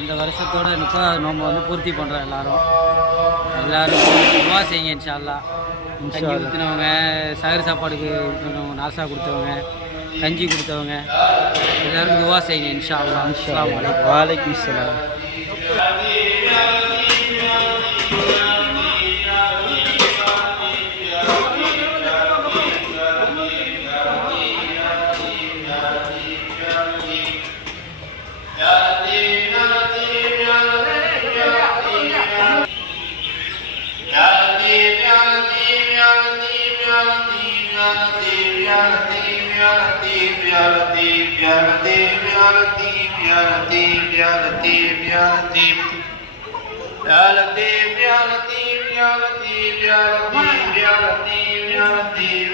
இந்த வருஷத்தோட 30 நோம்பு வந்து பூர்த்தி பண்ணுறோம். எல்லாரும் துவா செய்யுங்க. இன்ஷா அல்லாஹ் கஞ்சி ஊற்றினவங்க, சகர் சாப்பாடுக்கு நாசா கொடுத்தவங்க, கஞ்சி கொடுத்தவங்க எல்லாருக்கும் துவா செய்யுங்க. இன்ஷா அல்லாஹ். அஸ்ஸலாமு அலைக்கும். வலைக்கும் ஸலாம். Ya Latif